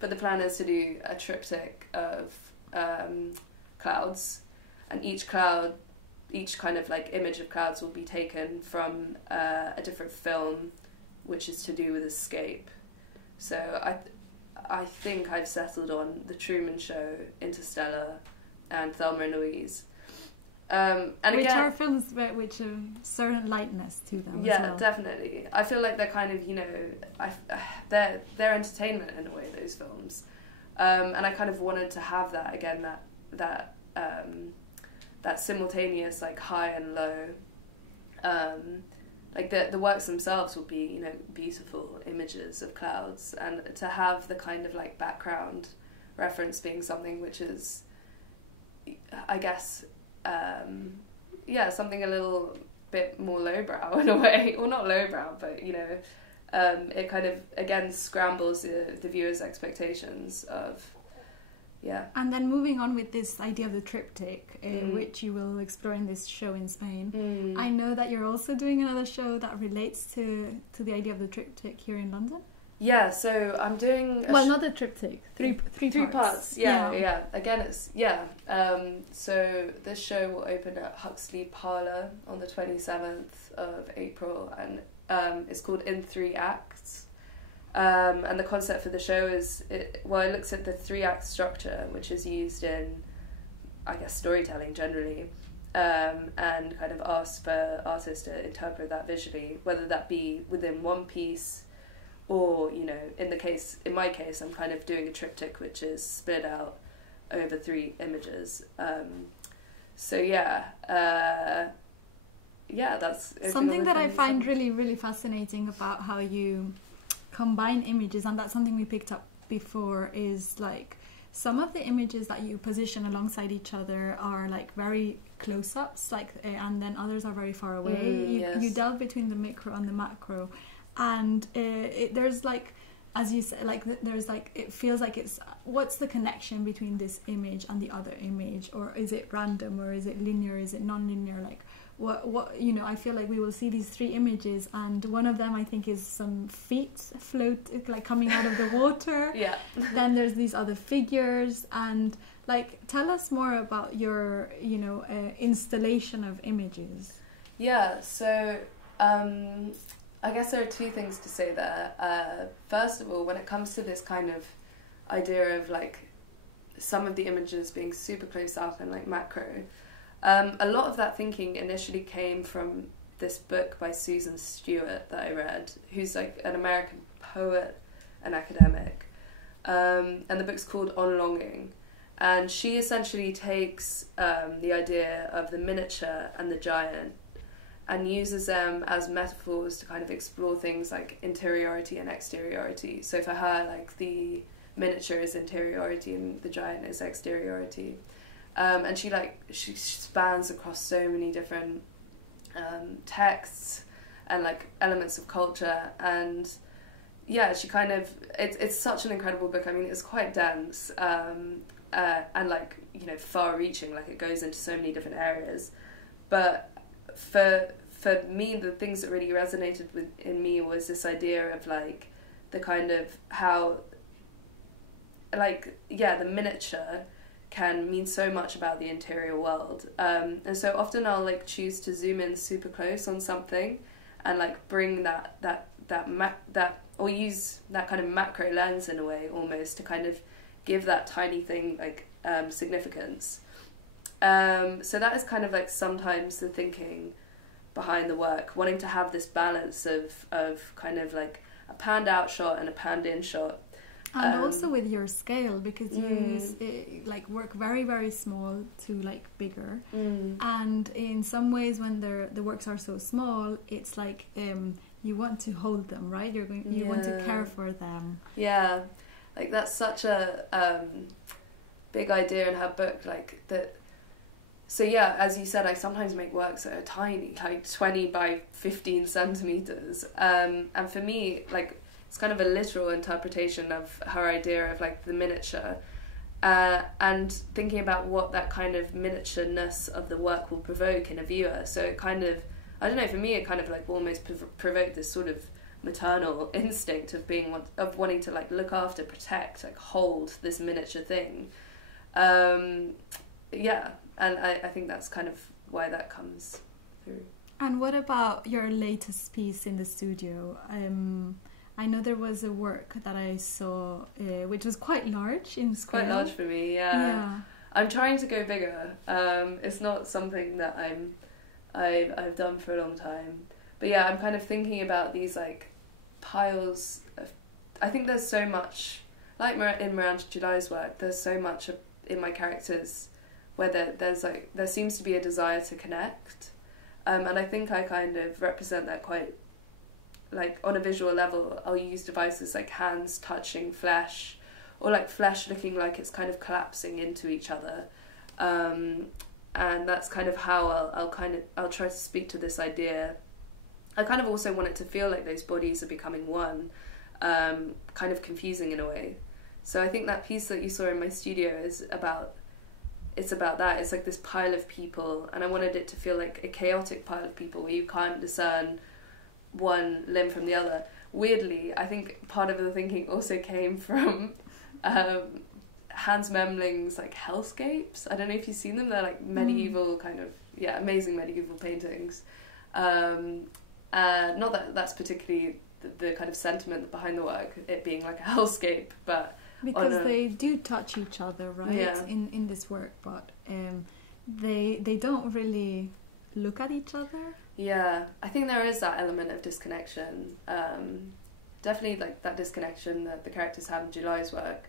but the plan is to do a triptych of clouds, and each kind of like image of clouds will be taken from a different film, which is to do with escape. So I think I've settled on The Truman Show, Interstellar, and Thelma and Louise. And which again, are films which have certain lightness to them. Yeah, as well. definitely. I feel like they're kind of, they're entertainment in a way, those films. And I kind of wanted to have that again, that simultaneous like high and low. Like the works themselves will be, beautiful images of clouds, and to have the kind of like background reference being something which is, I guess, something a little bit more lowbrow in a way, or not lowbrow, but it kind of again scrambles the viewer's expectations of. Yeah. And then moving on with this idea of the triptych, which you will explore in this show in Spain. I know that you're also doing another show that relates to the idea of the triptych here in London. Yeah, so I'm doing... not the triptych, three parts. Yeah. Again, it's... Yeah. So this show will open at Huxley Parlour on the 27th of April, and it's called In 3 Acts. And the concept for the show is, it looks at the 3-act structure, which is used in, I guess, storytelling generally, and kind of asks for artists to interpret that visually, whether that be within one piece, or, in my case, I'm kind of doing a triptych, which is split out over 3 images. That's something that I find really, really fascinating about how you combine images, and that's something we picked up before, is like some of the images that you position alongside each other are like very close-ups, and then others are very far away. You delve between the micro and the macro, and there's like, as you said, like there's like, it feels like it's, what's the connection between this image and the other image, or is it random, or is it linear, is it non-linear, like what I feel like we will see these 3 images, and one of them I think is some feet like coming out of the water. Yeah. Then there's these other figures, and like tell us more about your installation of images. Yeah, so I guess there are 2 things to say there. First of all, when it comes to this kind of idea of like some of the images being super close up and like macro, a lot of that thinking initially came from this book by Susan Stewart that I read, who's like an American poet and academic, and the book's called On Longing, and she essentially takes the idea of the miniature and the giant and uses them as metaphors to kind of explore things like interiority and exteriority. So for her, like the miniature is interiority and the giant is exteriority. And she spans across so many different texts and like elements of culture, and she kind of, it's such an incredible book. I mean, it's quite dense and like far-reaching, like it goes into so many different areas. But for me, the things that really resonated in me was this idea of like the kind of how the miniature can mean so much about the interior world, and so often I'll like choose to zoom in super close on something and like bring that or use that kind of macro lens in a way almost to kind of give that tiny thing like significance. So that is kind of like sometimes the thinking behind the work, wanting to have this balance of kind of like a panned out shot and a panned in shot. And also with your scale, because you like work very, very small to like bigger, and in some ways when the works are so small, it's like you want to hold them, right? You want to care for them. Yeah, like that's such a big idea in her book, like that. So yeah, as you said, I sometimes make works that are tiny, like 20 by 15 centimeters, and for me, like, it's kind of a literal interpretation of her idea of like the miniature, and thinking about what that kind of miniatureness of the work will provoke in a viewer. So it kind of, I don't know, for me it kind of like almost provoked this sort of maternal instinct of wanting to like look after, protect, like hold this miniature thing. And I think that's kind of why that comes through. And what about your latest piece in the studio? I know there was a work that I saw which was quite large in scale. It's quite large for me, yeah. I'm trying to go bigger. It's not something that I've done for a long time. But yeah, I'm kind of thinking about these like piles of, I think there's so much, like in Miranda July's work, there's so much in my characters where there seems to be a desire to connect. And I think I kind of represent that quite, like on a visual level. I'll use devices like hands touching flesh, or like flesh looking like it's kind of collapsing into each other. And that's kind of how I'll try to speak to this idea. I kind of also want it to feel like those bodies are becoming one, kind of confusing in a way. So I think that piece that you saw in my studio is about that. It's like this pile of people, and I wanted it to feel like a chaotic pile of people where you can't discern one limb from the other. Weirdly, I think part of the thinking also came from Hans Memling's like hellscapes. I don't know if you've seen them. They're like medieval kind of, amazing medieval paintings. Not that that's particularly the kind of sentiment behind the work, it being like a hellscape, but because they do touch each other, right? Yeah. In this work, but they don't really look at each other. Yeah, I think there is that element of disconnection. Definitely like that disconnection that the characters have in July's work.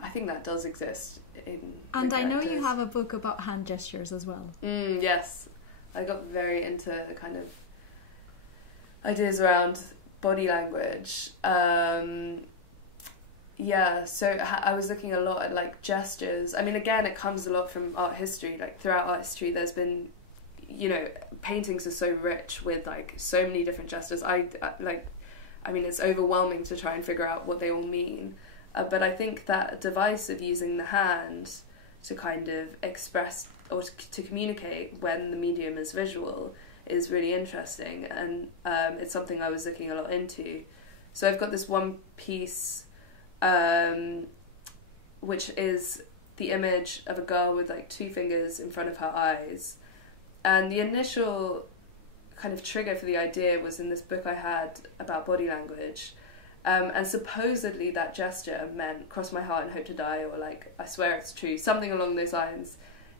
I think that does exist in And the I know characters. you have a book about hand gestures as well. Yes, I got very into the kind of ideas around body language. So I was looking a lot at like gestures. I mean, again, it comes a lot from art history. Like throughout art history, there's been, paintings are so rich with like so many different gestures. I mean, it's overwhelming to try and figure out what they all mean. But I think that device of using the hand to kind of express or to communicate when the medium is visual is really interesting, and it's something I was looking a lot into. So I've got this one piece which is the image of a girl with like two fingers in front of her eyes, and the initial kind of trigger for the idea was in this book I had about body language, and supposedly that gesture meant cross my heart and hope to die, or like I swear it's true, something along those lines,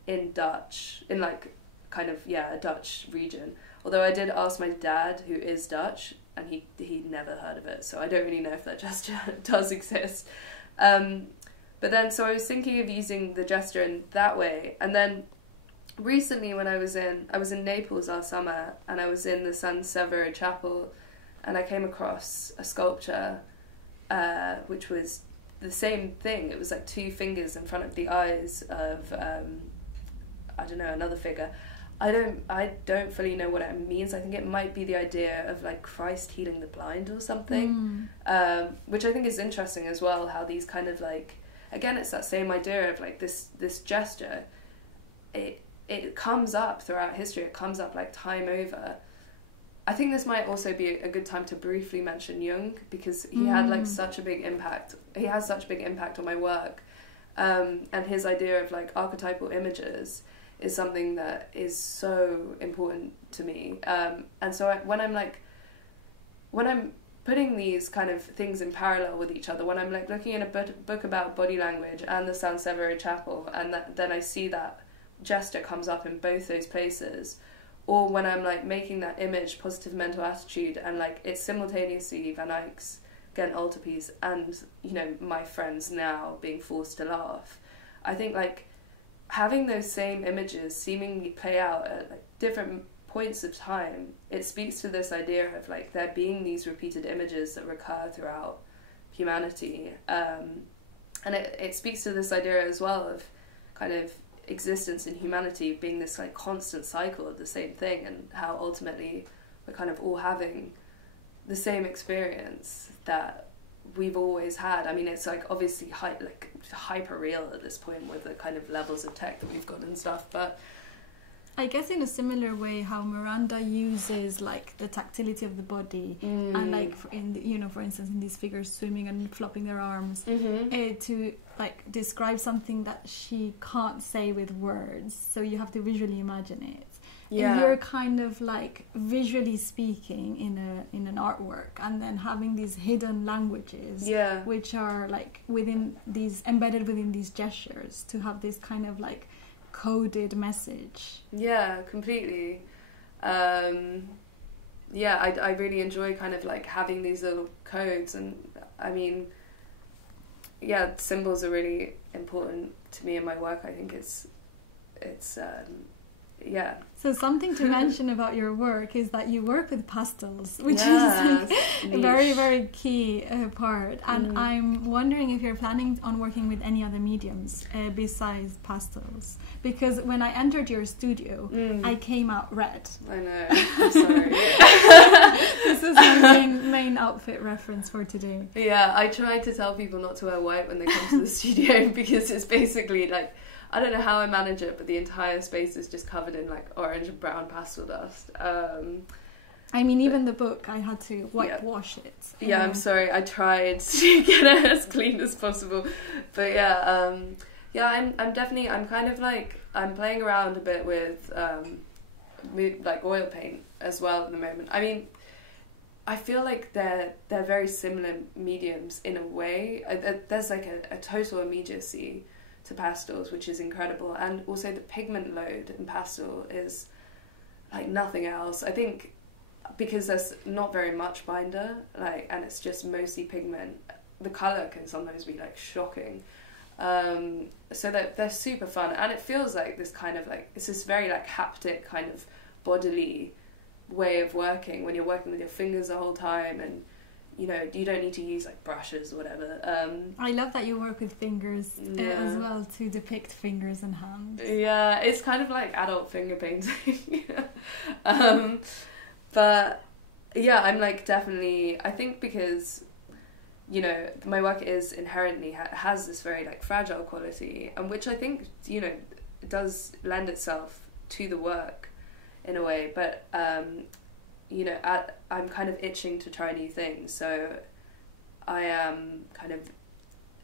in Dutch, in like kind of a Dutch region. Although I did ask my dad, who is Dutch, and he'd never heard of it, so I don't really know if that gesture does exist. But then, so I was thinking of using the gesture in that way, and then recently when I was in Naples last summer, and I was in the San Severo Chapel, and I came across a sculpture which was the same thing. It was like two fingers in front of the eyes of I don't know, another figure. I don't fully know what it means. I think it might be the idea of like Christ healing the blind or something, which I think is interesting as well, how these kind of like, again, it's that same idea of like this gesture, it comes up throughout history, it comes up like time over. I think this might also be a good time to briefly mention Jung, because he had like such a big impact. He has such a big impact on my work, and his idea of like archetypal images is something that is so important to me. And so when I'm putting these kind of things in parallel with each other, when I'm like looking at a book about body language and the San Severo Chapel, and then I see that gesture comes up in both those places, or when I'm like making that image positive mental attitude, and like it's simultaneously Van Eyck's Ghent altarpiece and my friends now being forced to laugh, I think like having those same images seemingly play out at like different points of time, it speaks to this idea of like there being these repeated images that recur throughout humanity, and it speaks to this idea as well of kind of existence in humanity being this like constant cycle of the same thing, and how ultimately we're kind of all having the same experience that we've always had. I mean, it's like obviously hyper real at this point with the kind of levels of tech that we've got and stuff, but I guess in a similar way how Miranda uses like the tactility of the body and like for instance in these figures swimming and flopping their arms to like describe something that she can't say with words, so you have to visually imagine it. And you're kind of like visually speaking in an artwork, and then having these hidden languages which are like embedded within these gestures to have this kind of like coded message. Yeah, completely. I really enjoy kind of like having these little codes, and I mean, symbols are really important to me in my work. I think it's So something to mention about your work is that you work with pastels, which is like a very, very key part. And I'm wondering if you're planning on working with any other mediums besides pastels. Because when I entered your studio, I came out red. I know, I'm sorry. This is my main outfit reference for today. Yeah, I try to tell people not to wear white when they come to the studio because it's basically like, I don't know how I manage it, but the entire space is just covered in like orange and brown pastel dust. I mean, even the book, I had to whitewash it. Yeah, I'm sorry. I tried to get it as clean as possible, but I'm definitely, I'm kind of like, I'm playing around a bit with like oil paint as well at the moment. I mean, I feel like they're very similar mediums in a way. There's like a total immediacy to pastels, which is incredible, and also the pigment load in pastel is like nothing else. I think because there's not very much binder, like, and it's just mostly pigment, the color can sometimes be like shocking. So they're super fun, and it feels like this kind of like, it's this very like haptic kind of bodily way of working when you're working with your fingers the whole time, and you know, you don't need to use like brushes or whatever. I love that you work with fingers as well to depict fingers and hands. Yeah, it's kind of like adult finger painting. But yeah, I'm like definitely, I think because, you know, my work is inherently has this very like fragile quality, and which I think, you know, does lend itself to the work in a way, but you know, I'm kind of itching to try new things, so I am kind of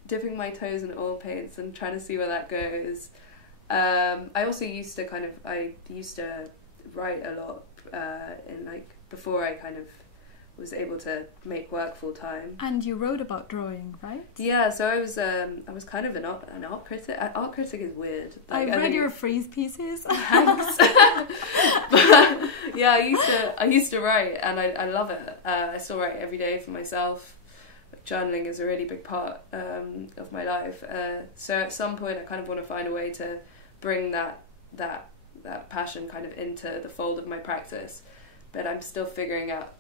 dipping my toes in oil paints and trying to see where that goes. I also used to write a lot in like before I kind of was able to make work full time. And you wrote about drawing, right? Yeah, so I was kind of an art critic. Art critic is weird. Like, I read your frieze pieces. Thanks. But yeah, I used to write, and I love it. I still write every day for myself. Like, journaling is a really big part of my life. So at some point, I kind of want to find a way to bring that passion kind of into the fold of my practice, but I'm still figuring out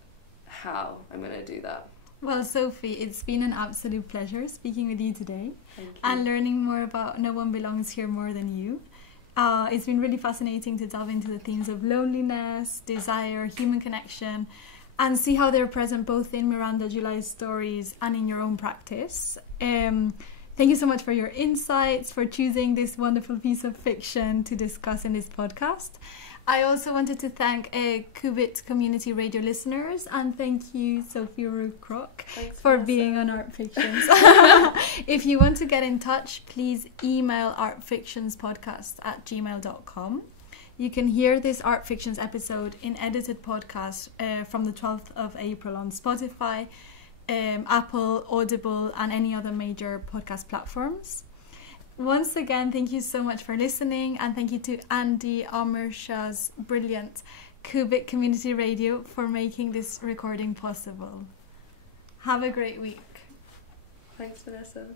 how I'm going to do that. Well, Sophie, it's been an absolute pleasure speaking with you today. Thank you. And learning more about No One Belongs Here More Than You. It's been really fascinating to delve into the themes of loneliness, desire, human connection, and see how they're present both in Miranda July's stories and in your own practice. Thank you so much for your insights, for choosing this wonderful piece of fiction to discuss in this podcast. I also wanted to thank Cubitt community radio listeners, and thank you, Sophie RUIGROK, for being on Art Fictions. If you want to get in touch, please email artfictionspodcast@gmail.com. You can hear this Art Fictions episode in edited podcast from the 12th of April on Spotify, Apple, Audible, and any other major podcast platforms. Once again, thank you so much for listening, and thank you to Andy Amersha's brilliant Cubitt Community Radio for making this recording possible. Have a great week. Thanks, Vanessa.